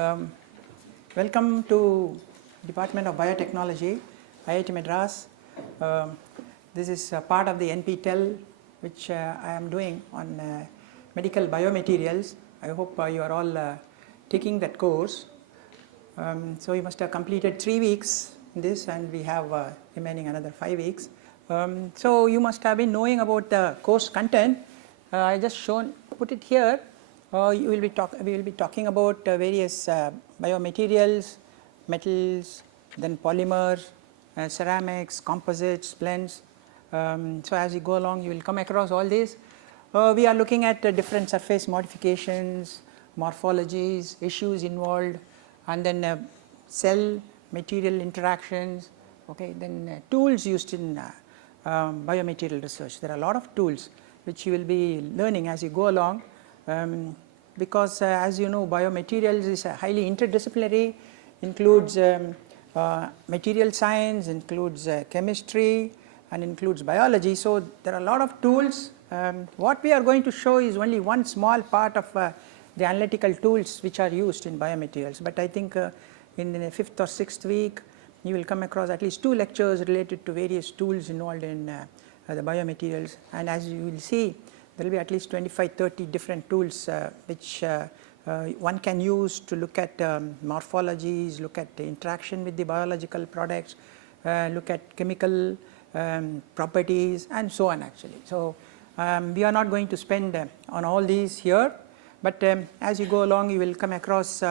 Um, Welcome to Department of Biotechnology, IIT Madras. This is part of the NPTEL which I am doing on medical biomaterials. I hope you are all taking that course. So you must have completed 3 weeks in this, and we have remaining another 5 weeks. So you must have been knowing about the course content. I just put it here. We will be talking about various biomaterials, metals, then polymers, ceramics, composites, blends. So as you go along, you will come across all these. We are looking at different surface modifications, morphologies, issues involved, and then cell material interactions. Okay, then tools used in biomaterial research. There are a lot of tools which you will be learning as you go along. Because as you know, biomaterials is highly interdisciplinary, includes material science, includes chemistry, and includes biology. So there are a lot of tools. What we are going to show is only one small part of the analytical tools which are used in biomaterials. But I think in the 5th or 6th week, you will come across at least 2 lectures related to various tools involved in the biomaterials. And as you will see, there will be at least 25-30 different tools which one can use to look at morphologies, look at the interaction with the biological products, look at chemical properties, and so on actually. So we are not going to spend on all these here, but as you go along, you will come across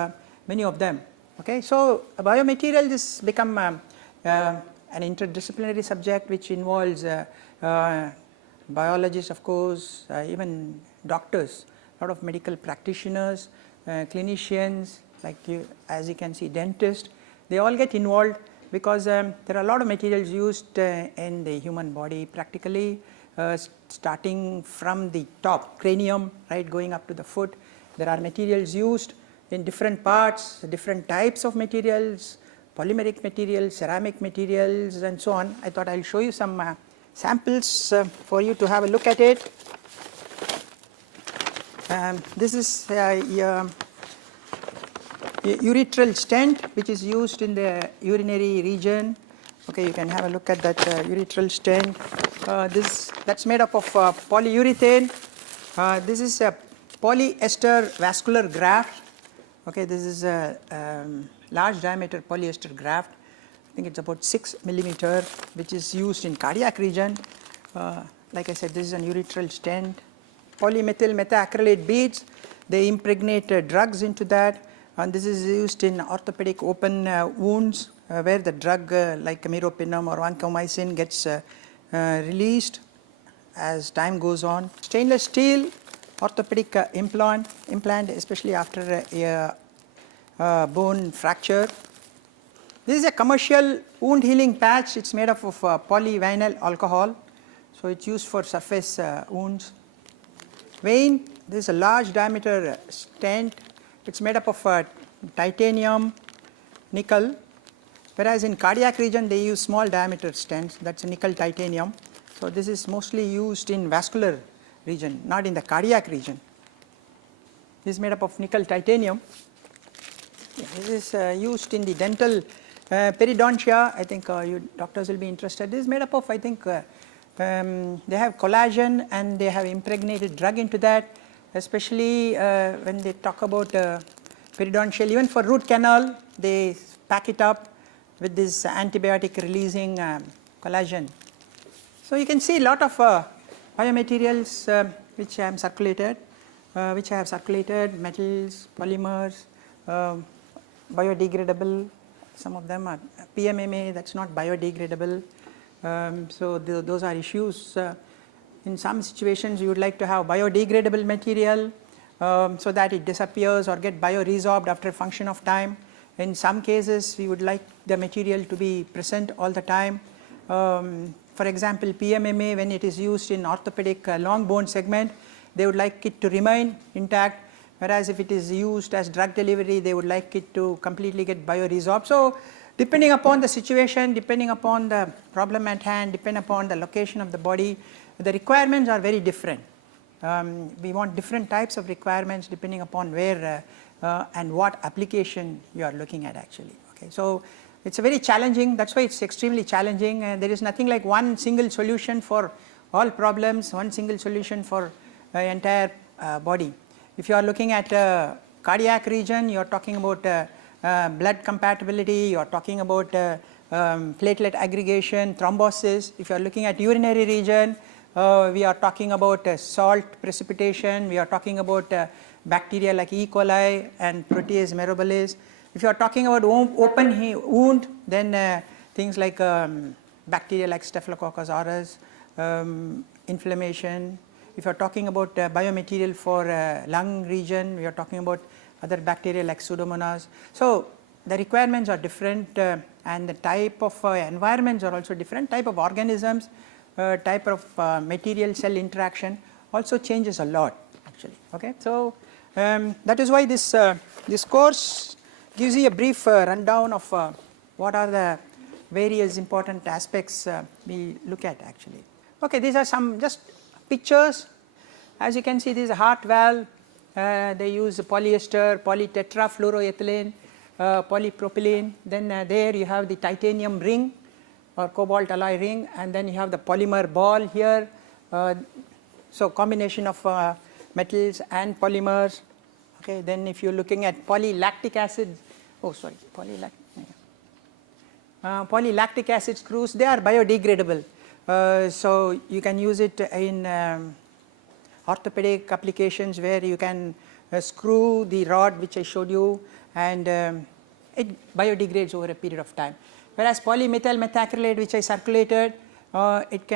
many of them. Okay, so biomaterials has become an interdisciplinary subject which involves biologists, of course, even doctors, a lot of medical practitioners, clinicians, like as you can see, dentists, they all get involved because there are a lot of materials used in the human body practically, starting from the top, cranium, right, going up to the foot. There are materials used in different parts, different types of materials, polymeric materials, ceramic materials, and so on. I thought I'll show you some samples for you to have a look at it. This is a urethral stent which is used in the urinary region. Okay, you can have a look at that urethral stent. That's made up of polyurethane. This is a polyester vascular graft. Okay, this is a large diameter polyester graft. I think it's about 6 millimeter, which is used in cardiac region. Like I said, this is an urethral stent. Polymethyl methacrylate beads, they impregnate drugs into that, and this is used in orthopedic open wounds where the drug like meropenem or vancomycin gets released as time goes on. Stainless steel orthopedic implant, especially after a bone fracture. This is a commercial wound healing patch. It's made up of polyvinyl alcohol, so it's used for surface wounds. Vein, this is a large diameter stent. It's made up of titanium, nickel, whereas in cardiac region they use small diameter stents. That's nickel titanium. So this is mostly used in vascular region, not in the cardiac region. This is made up of nickel titanium. This is used in the dental periodontia. I think you doctors will be interested. This is made up of, I think, they have collagen and they have impregnated drug into that, especially when they talk about periodontial. Even for root canal, they pack it up with this antibiotic releasing collagen. So you can see a lot of biomaterials which I have circulated, metals, polymers, biodegradable. Some of them are PMMA, that's not biodegradable. So those are issues. In some situations, you would like to have biodegradable material so that it disappears or get bioresorbed after a function of time. In some cases, we would like the material to be present all the time. For example, PMMA, when it is used in orthopedic long bone segment, they would like it to remain intact. Whereas if it is used as drug delivery, they would like it to completely get bioresorbed. So depending upon the situation, depending upon the problem at hand, depending upon the location of the body, the requirements are very different. We want different types of requirements depending upon where and what application you are looking at actually. Okay, so it's a very challenging, that's why it's extremely challenging, and there is nothing like one single solution for all problems, one single solution for the entire body. If you are looking at cardiac region, you are talking about blood compatibility, you are talking about platelet aggregation, thrombosis. If you are looking at urinary region, we are talking about salt precipitation, we are talking about bacteria like E. coli and protease merobolase. If you are talking about open wound, then things like bacteria like Staphylococcus aureus, inflammation. If you are talking about biomaterial for lung region, we are talking about other bacteria like Pseudomonas. So the requirements are different, and the type of environments are also different. Type of organisms, type of material cell interaction also changes a lot actually. Okay, so that is why this this course gives you a brief rundown of what are the various important aspects we look at actually. Okay, these are some just pictures. As you can see, this is a heart valve. They use polyester, polytetrafluoroethylene, polypropylene. Then there you have the titanium ring or cobalt alloy ring, and then you have the polymer ball here. So combination of metals and polymers. Okay, then if you are looking at polylactic acid, polylactic acid screws, they are biodegradable. So you can use it in orthopedic applications where you can screw the rod which I showed you, and it biodegrades over a period of time. Whereas polymethyl methacrylate, which I circulated, it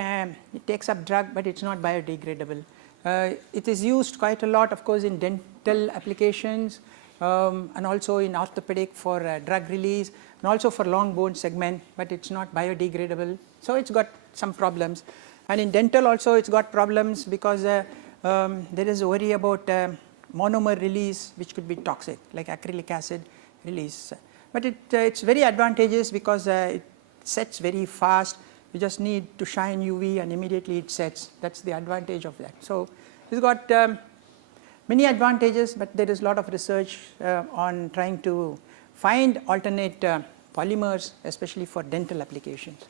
takes up drug, but it's not biodegradable. It is used quite a lot, of course, in dental applications, and also in orthopedic for drug release, and also for long bone segment, but it's not biodegradable. So it's got some problems, and in dental also it's got problems because there is a worry about monomer release, which could be toxic, like acrylic acid release. But it's very advantageous because it sets very fast. You just need to shine UV and immediately it sets. That's the advantage of that. So it's got many advantages, but there is a lot of research on trying to find alternate polymers, especially for dental applications.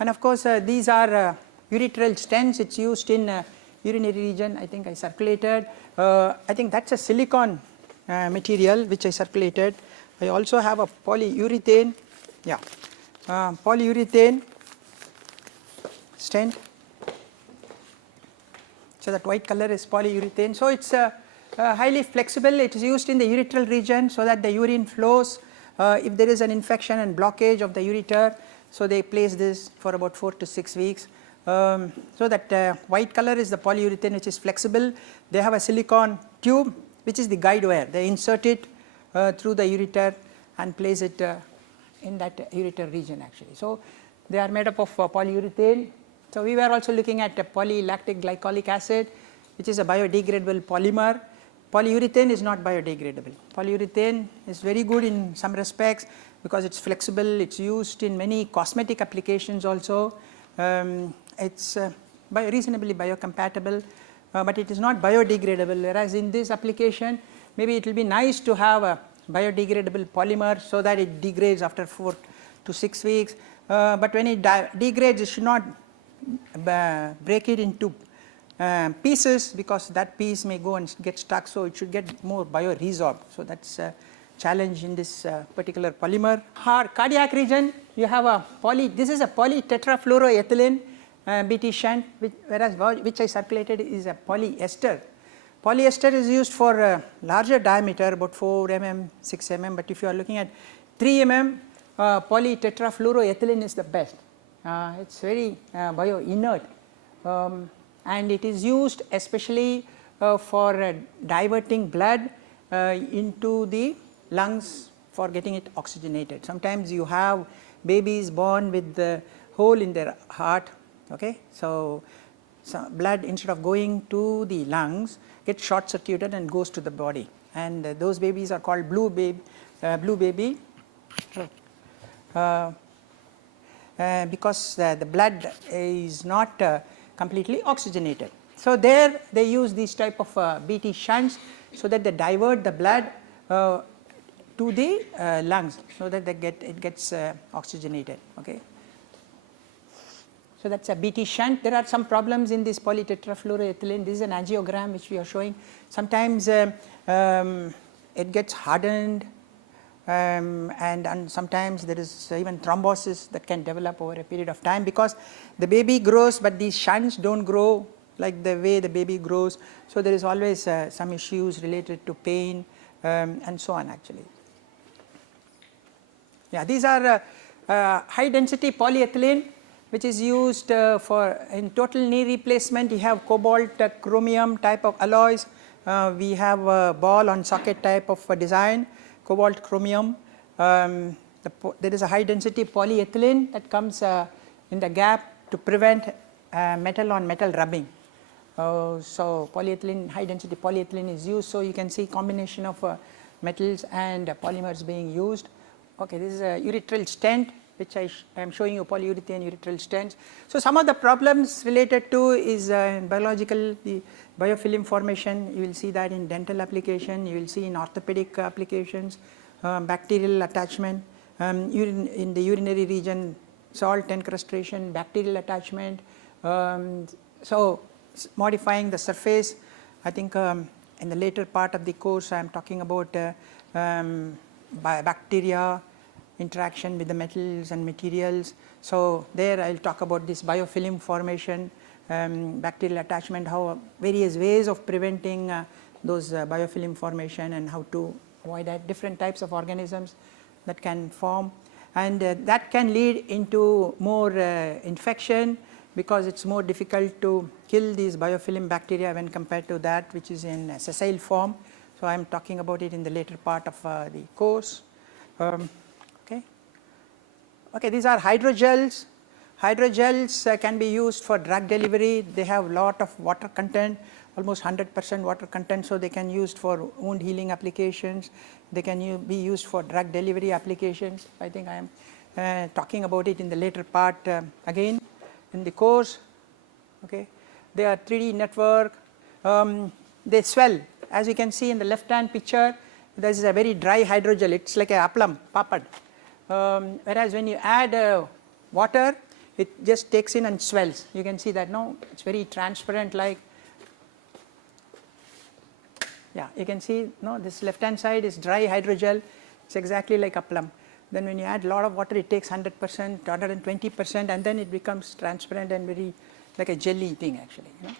And of course, these are urethral stents. It's used in urinary region. I think I circulated. I think that's a silicon material which I circulated. I also have a polyurethane. Yeah. Polyurethane stent. So that white color is polyurethane. So it's highly flexible. It is used in the urethral region so that the urine flows. If there is an infection and blockage of the ureter, so they place this for about 4 to 6 weeks. So that white color is the polyurethane, which is flexible. They have a silicon tube, which is the guide wire. They insert it through the ureter and place it in that ureter region actually. So they are made up of polyurethane. So we were also looking at polylactic glycolic acid, which is a biodegradable polymer. Polyurethane is not biodegradable. Polyurethane is very good in some respects because it's flexible. It's used in many cosmetic applications also. It's reasonably biocompatible, but it is not biodegradable. Whereas in this application, maybe it will be nice to have a biodegradable polymer so that it degrades after 4 to 6 weeks. But when it degrades, it should not break it into pieces, because that piece may go and get stuck. So it should get more bioresorbed. So that's a challenge in this particular polymer. Cardiac region, you have a this is a polytetrafluoroethylene BT shunt, whereas which I circulated is a polyester. Polyester is used for larger diameter, about 4 mm, 6 mm, but if you are looking at 3 mm, polytetrafluoroethylene is the best. It's very bio-inert, and it is used especially for diverting blood into the lungs for getting it oxygenated. Sometimes you have babies born with the hole in their heart, okay? So blood, instead of going to the lungs, gets short circuited and goes to the body, and those babies are called blue baby because the blood is not completely oxygenated. So there they use these type of BT shunts so that they divert the blood to the lungs, so that it gets oxygenated. Okay. So that's a BT shunt. There are some problems in this polytetrafluoroethylene. This is an angiogram which we are showing. Sometimes it gets hardened, and sometimes there is even thrombosis that can develop over a period of time, because the baby grows but these shunts don't grow like the way the baby grows. So there is always some issues related to pain and so on actually. Yeah, these are high density polyethylene which is used for in total knee replacement. You have cobalt chromium type of alloys. We have a ball on socket type of design, cobalt chromium. There is a high density polyethylene that comes in the gap to prevent metal on metal rubbing. So polyethylene, high density polyethylene is used, so you can see combination of metals and polymers being used. Okay, this is a urethral stent which I am showing you, polyurethane urethral stents. So some of the problems related to is in biological, the biofilm formation. You will see that in dental application, you will see in orthopedic applications, bacterial attachment, in the urinary region, salt encrustation, bacterial attachment. So modifying the surface. I think in the later part of the course I am talking about bacteria interaction with the metals and materials. So there I will talk about this biofilm formation, bacterial attachment, how various ways of preventing those biofilm formation and how to avoid that, different types of organisms that can form, and that can lead into more infection, because it is more difficult to kill these biofilm bacteria when compared to that which is in sessile form. So I am talking about it in the later part of the course. Okay, these are hydrogels. Hydrogels can be used for drug delivery. They have lot of water content, almost 100% water content, so they can be used for wound healing applications. They can be used for drug delivery applications. I think I am talking about it in the later part again in the course. Okay, they are 3D network. They swell, as you can see in the left hand picture. There is a very dry hydrogel. It's like a aplam, papad. Whereas when you add water, it just takes in and swells. You can see that, no, it's very transparent, like, yeah, you can see, no, this left hand side is dry hydrogel. It's exactly like aplam. Then when you add a lot of water, it takes 100%, 120%, and then it becomes transparent and very like a jelly thing actually. You know?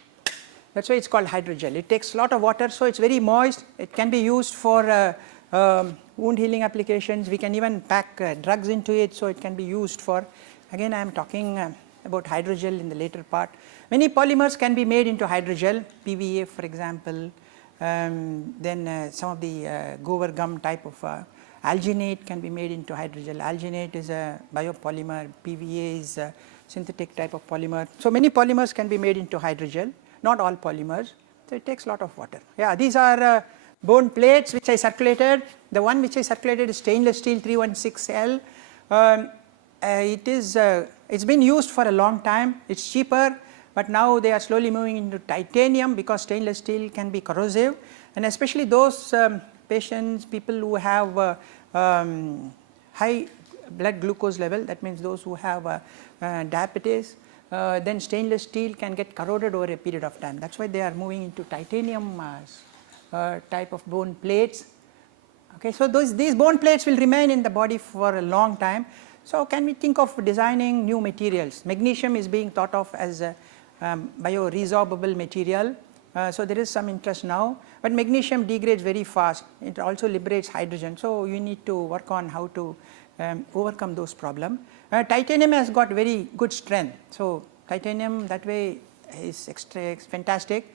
That's why it's called hydrogel. It takes a lot of water, so it's very moist. It can be used for wound healing applications. We can even pack drugs into it, so it can be used for, again I am talking about hydrogel in the later part. Many polymers can be made into hydrogel, PVA for example, then some of the Gover gum type of alginate can be made into hydrogel. Alginate is a biopolymer, PVA is a synthetic type of polymer. So many polymers can be made into hydrogel, not all polymers, so it takes a lot of water. Yeah, these are bone plates which I circulated. The one which I circulated is stainless steel 316L. It's been used for a long time. It's cheaper, but now they are slowly moving into titanium, because stainless steel can be corrosive, and especially those patients, people who have high blood glucose level, that means those who have diabetes, then stainless steel can get corroded over a period of time. That's why they are moving into titanium type of bone plates. Okay, so these bone plates will remain in the body for a long time. So can we think of designing new materials? Magnesium is being thought of as a bioresorbable material. So there is some interest now, but magnesium degrades very fast. It also liberates hydrogen. So you need to work on how to overcome those problems. Titanium has got very good strength. So titanium that way is fantastic.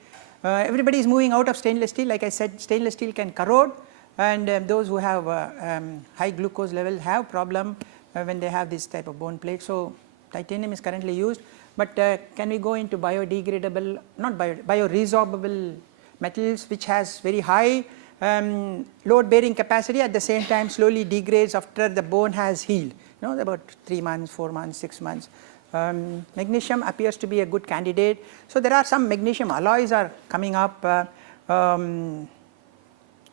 Everybody is moving out of stainless steel. Like I said, stainless steel can corrode, and those who have high glucose levels have problem when they have this type of bone plate. So titanium is currently used, but can we go into biodegradable, not bioresorbable metals which has very high load bearing capacity, at the same time slowly degrades after the bone has healed, you know, about 3 months, 4 months, 6 months. Magnesium appears to be a good candidate. So there are some magnesium alloys are coming up.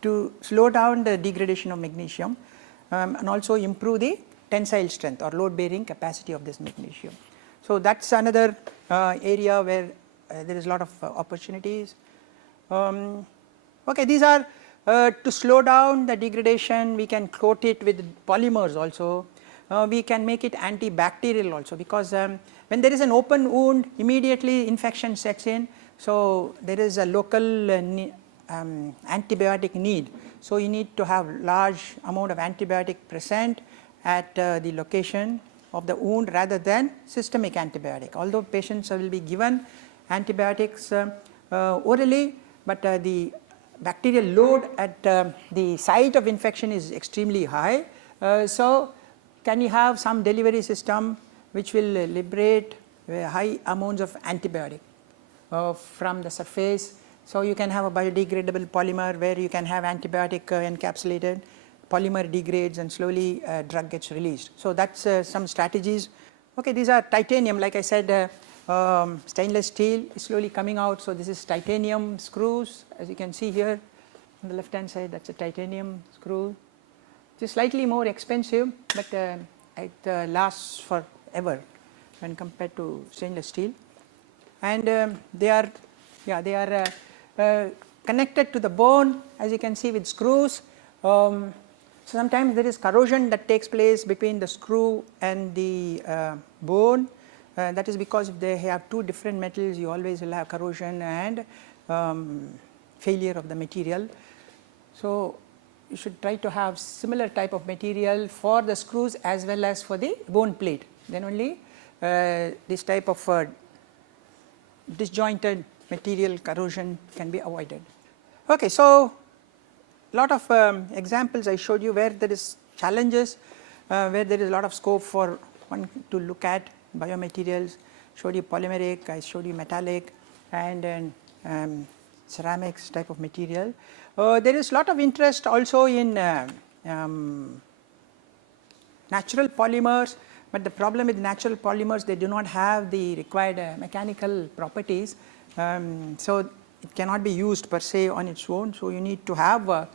to slow down the degradation of magnesium and also improve the tensile strength or load bearing capacity of this magnesium. So that's another area where there is a lot of opportunities. Okay, these are to slow down the degradation. We can coat it with polymers also. We can make it antibacterial also, because when there is an open wound, immediately infection sets in. So there is a local antibiotic need. So you need to have large amount of antibiotic present at the location of the wound rather than systemic antibiotic. Although patients will be given antibiotics orally, but the bacterial load at the site of infection is extremely high. So can you have some delivery system which will liberate high amounts of antibiotic from the surface? So you can have a biodegradable polymer where you can have antibiotic encapsulated, polymer degrades and slowly drug gets released. So that's some strategies. Okay, these are titanium, like I said, stainless steel is slowly coming out. So this is titanium screws, as you can see here on the left hand side, that's a titanium screw. It's slightly more expensive, but it lasts forever when compared to stainless steel. And they are connected to the bone, as you can see, with screws. So sometimes there is corrosion that takes place between the screw and the bone. That is because if they have two different metals, you always will have corrosion and failure of the material. So you should try to have similar type of material for the screws as well as for the bone plate. Then only this type of disjointed material corrosion can be avoided. Okay, so lot of examples I showed you where there is challenges, where there is a lot of scope for one to look at biomaterials. Showed you polymeric, I showed you metallic, and ceramics type of material. There is a lot of interest also in natural polymers, but the problem with natural polymers, they do not have the required mechanical properties, so it cannot be used per se on its own. So you need to have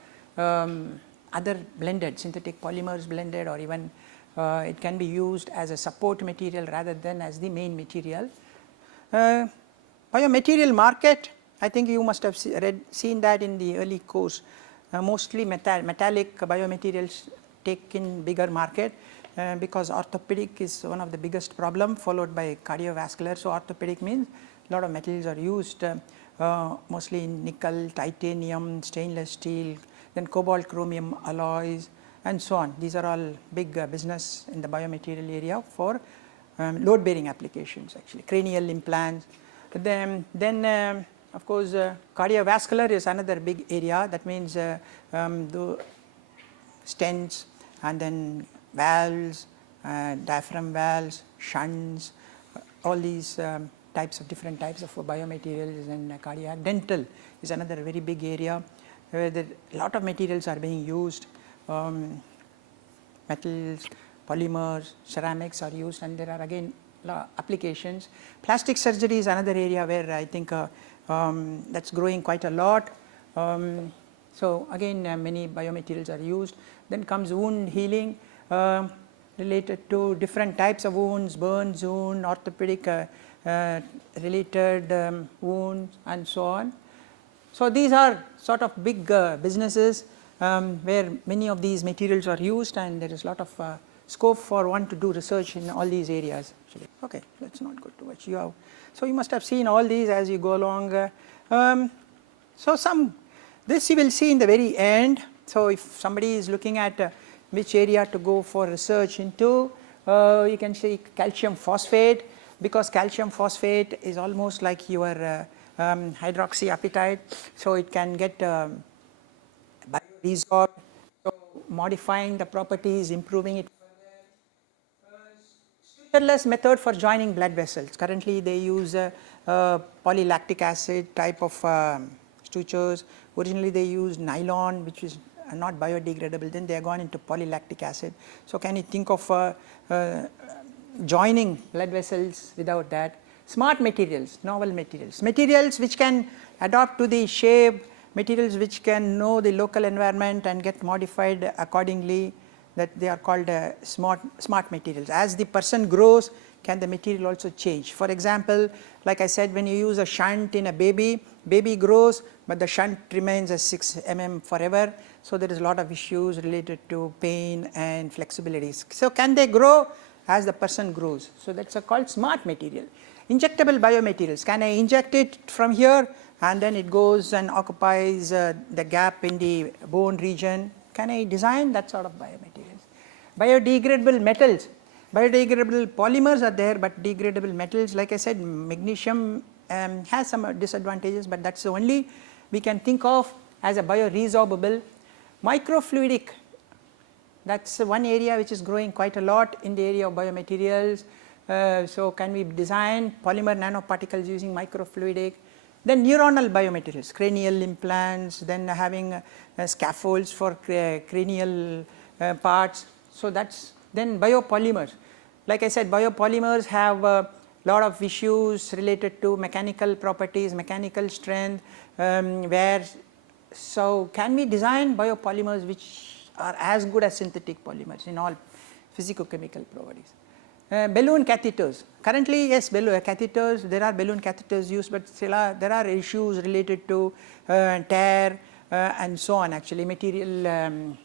other blended synthetic polymers blended, or even it can be used as a support material rather than as the main material. Biomaterial market, I think you must have seen that in the early course. Mostly metallic biomaterials take in bigger market because orthopedic is one of the biggest problem, followed by cardiovascular. So orthopedic means a lot of metals are used, mostly in nickel, titanium, stainless steel, then cobalt chromium alloys and so on. These are all big business in the biomaterial area for load bearing applications, actually cranial implants. Then of course cardiovascular is another big area. That means the stents and then valves, diaphragm valves, shunts, all these different types of biomaterials, and cardiac. Dental is another very big area where a lot of materials are being used. Metals, polymers, ceramics are used, and there are again applications. Plastic surgery is another area where I think that's growing quite a lot. So again many biomaterials are used. Then comes wound healing, related to different types of wounds, burns wound, orthopedic related wounds and so on. So these are sort of big businesses where many of these materials are used, and there is a lot of scope for one to do research in all these areas actually. Okay, let's not go too much. So you must have seen all these as you go along. So this you will see in the very end. So if somebody is looking at which area to go for research into, you can say calcium phosphate, because calcium phosphate is almost like your hydroxyapatite, so it can get bioresorbed, so modifying the properties, improving it further. Sutureless method for joining blood vessels. Currently they use polylactic acid type of sutures. Originally they used nylon, which is not biodegradable, then they have gone into polylactic acid. So can you think of joining blood vessels without that? Smart materials, novel materials, materials which can adapt to the shape, materials which can know the local environment and get modified accordingly, that they are called smart materials. As the person grows, can the material also change. For example, like I said, when you use a shunt in a baby grows, but the shunt remains as 6 mm forever. So there is a lot of issues related to pain and flexibilities. So can they grow as the person grows? So that's called smart material. Injectable biomaterials, can I inject it from here and then it goes and occupies the gap in the bone region? Can I design that sort of biomaterials? Biodegradable metals, biodegradable polymers are there, but degradable metals, like I said, magnesium has some disadvantages, but that's the only we can think of as a bioresorbable. Microfluidic, that's one area which is growing quite a lot in the area of biomaterials. So can we design polymer nanoparticles using microfluidic? Then neuronal biomaterials, cranial implants, then having scaffolds for cranial parts. So that's then biopolymers. Like I said, biopolymers have a lot of issues related to mechanical properties, mechanical strength, so can we design biopolymers which are as good as synthetic polymers in all physicochemical properties? Balloon catheters, currently yes, catheters, there are balloon catheters used, but still there are issues related to tear and so on, actually material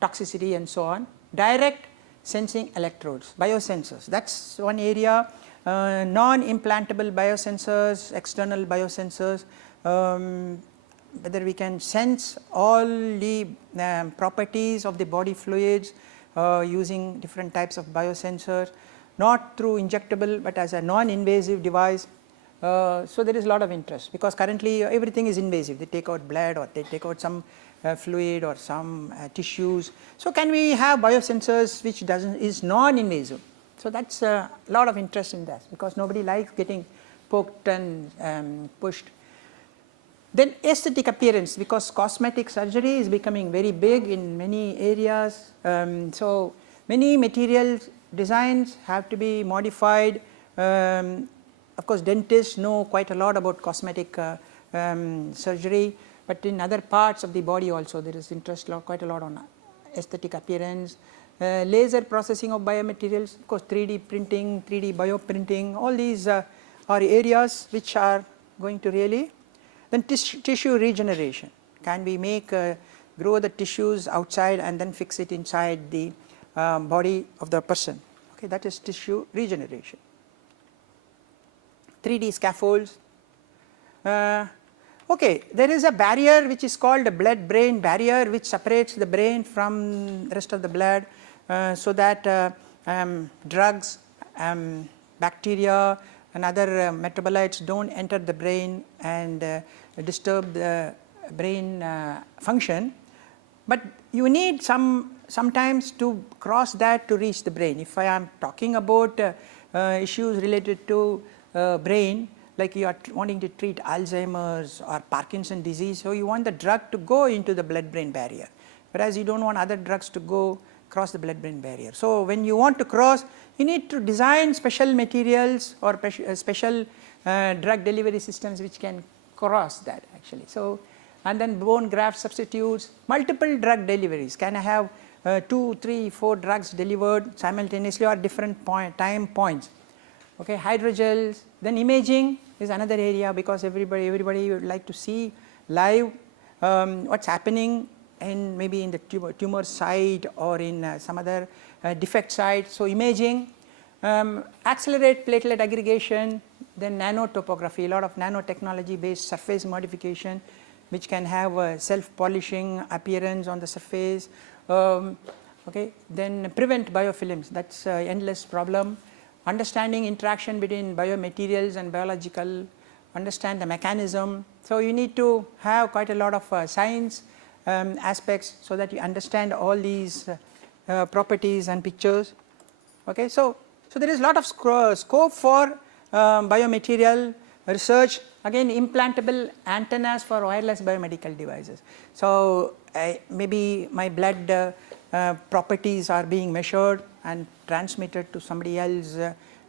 toxicity and so on. Direct sensing electrodes, biosensors, that's one area. Non-implantable biosensors, external biosensors, whether we can sense all the properties of the body fluids using different types of biosensors, not through injectable but as a non-invasive device. So there is a lot of interest, because currently everything is invasive. They take out blood or they take out some fluid or some tissues. So can we have biosensors which is non-invasive? So that's a lot of interest in that, because nobody likes getting poked and pushed. Then aesthetic appearance, because cosmetic surgery is becoming very big in many areas. So many materials designs have to be modified. Of course, dentists know quite a lot about cosmetic surgery, but in other parts of the body also there is interest quite a lot on aesthetic appearance. Laser processing of biomaterials, of course 3D printing, 3D bioprinting, all these are areas which are going to really. Then tissue regeneration, can we make grow the tissues outside and then fix it inside the body of the person? Okay, that is tissue regeneration. 3D scaffolds. Okay, there is a barrier which is called a blood-brain barrier, which separates the brain from the rest of the blood, so that drugs, bacteria and other metabolites don't enter the brain and disturb the brain function. But you need sometimes to cross that to reach the brain. If I am talking about issues related to brain, like you are wanting to treat Alzheimer's or Parkinson's disease, so you want the drug to go into the blood-brain barrier, whereas you don't want other drugs to go cross the blood-brain barrier. So when you want to cross, you need to design special materials or special drug delivery systems which can cross that actually. So, and then bone graft substitutes, multiple drug deliveries. Can I have 2, 3, 4 drugs delivered simultaneously or different time points? Okay, hydrogels. Then imaging is another area, because everybody would like to see live what's happening in maybe in the tumor site or in some other defect site. So imaging, accelerate platelet aggregation, then nanotopography, a lot of nanotechnology based surface modification which can have a self-polishing appearance on the surface. Okay, then prevent biofilms, that's an endless problem. Understanding interaction between biomaterials and biological, understand the mechanism. So you need to have quite a lot of science aspects so that you understand all these properties and pictures. Okay, so there is a lot of scope for biomaterial research. Again, implantable antennas for wireless biomedical devices. So maybe my blood properties are being measured and transmitted to somebody else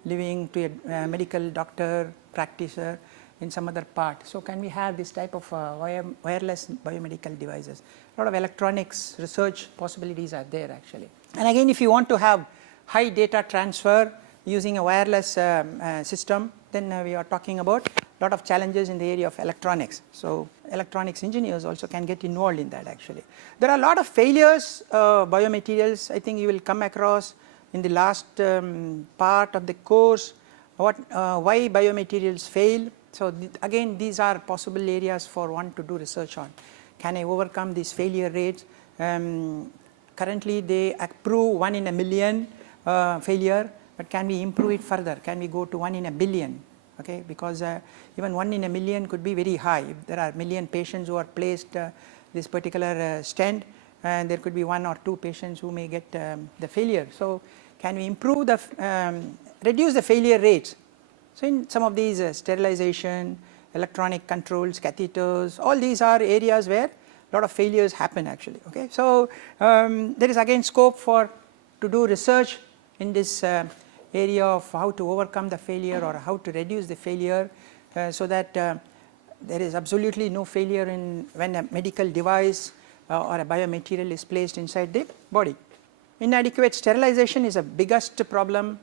living, to a medical doctor, practitioner. in some other part. So can we have this type of wireless biomedical devices? A lot of electronics research possibilities are there actually. And again, if you want to have high data transfer using a wireless system, then we are talking about a lot of challenges in the area of electronics. So electronics engineers also can get involved in that actually. There are a lot of failures, biomaterials I think you will come across in the last part of the course, why biomaterials fail. So again, these are possible areas for one to do research on. Can I overcome these failure rates? Currently they approve 1 in a million failure, but can we improve it further? Can we go to 1 in a billion? Okay, because even 1 in a million could be very high. If there are million patients who are placed this particular stent, and there could be 1 or 2 patients who may get the failure. So can we improve the reduce the failure rates? So in some of these sterilization, electronic controls, catheters, all these are areas where a lot of failures happen actually. Okay, so there is again scope to do research in this area of how to overcome the failure or how to reduce the failure, so that there is absolutely no failure when a medical device or a biomaterial is placed inside the body. Inadequate sterilization is the biggest problem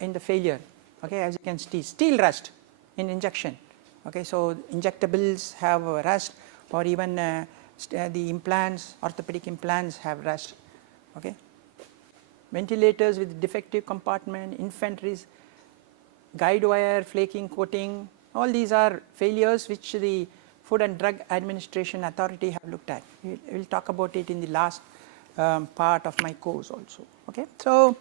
in the failure. Okay, as you can see, steel rust in injection. Okay, so injectables have rust, or even the implants, orthopedic implants have rust. Okay, ventilators with defective compartment, infantries, guide wire flaking coating, all these are failures which the Food and Drug Administration Authority have looked at. We will talk about it in the last part of my course also. Okay, so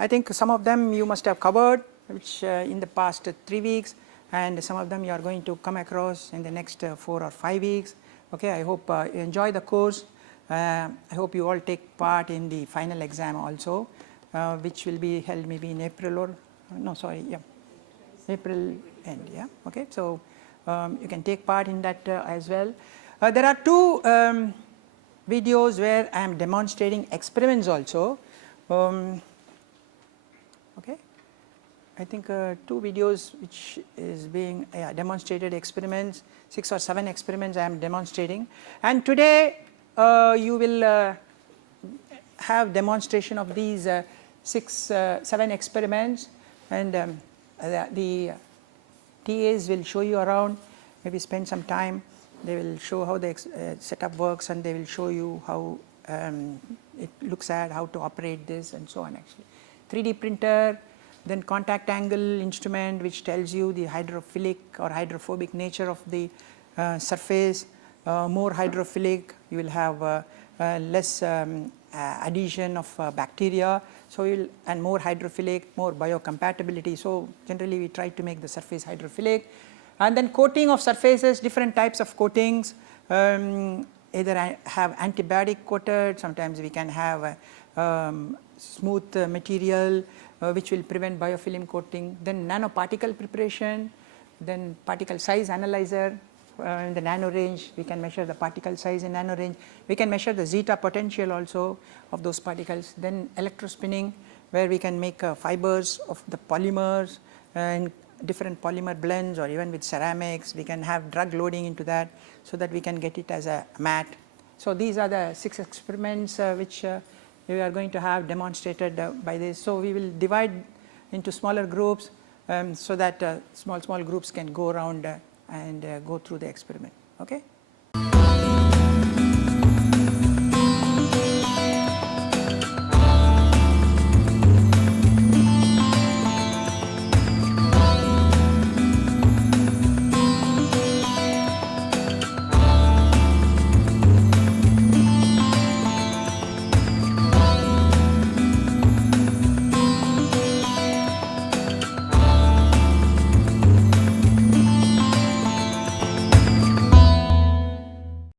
I think some of them you must have covered, which in the past 3 weeks, and some of them you are going to come across in the next 4 or 5 weeks. Okay, I hope you enjoy the course. I hope you all take part in the final exam also, which will be held maybe in April or no, sorry, yeah, April end. Yeah, okay, so you can take part in that as well. There are 2 videos where I am demonstrating experiments also. Okay, I think 2 videos which is being demonstrated experiments, 6 or 7 experiments I am demonstrating, and today you will have demonstration of these 7 experiments, and the TAs will show you around, maybe spend some time. They will show how the setup works, and they will show you how it looks at how to operate this and so on actually. 3D printer, then contact angle instrument which tells you the hydrophilic or hydrophobic nature of the surface. More hydrophilic, you will have less adhesion of bacteria, so and more hydrophilic, more biocompatibility. So generally we try to make the surface hydrophilic. And then coating of surfaces, different types of coatings, either have antibiotic coated, sometimes we can have smooth material which will prevent biofilm coating, then nanoparticle preparation, then particle size analyzer. In the nano range, we can measure the particle size in nano range. We can measure the zeta potential also of those particles. Then electrospinning, where we can make fibers of the polymers and different polymer blends, or even with ceramics, we can have drug loading into that so that we can get it as a mat. So these are the 6 experiments which we are going to have demonstrated by this. So we will divide into smaller groups so that small groups can go around and go through the experiment. Okay.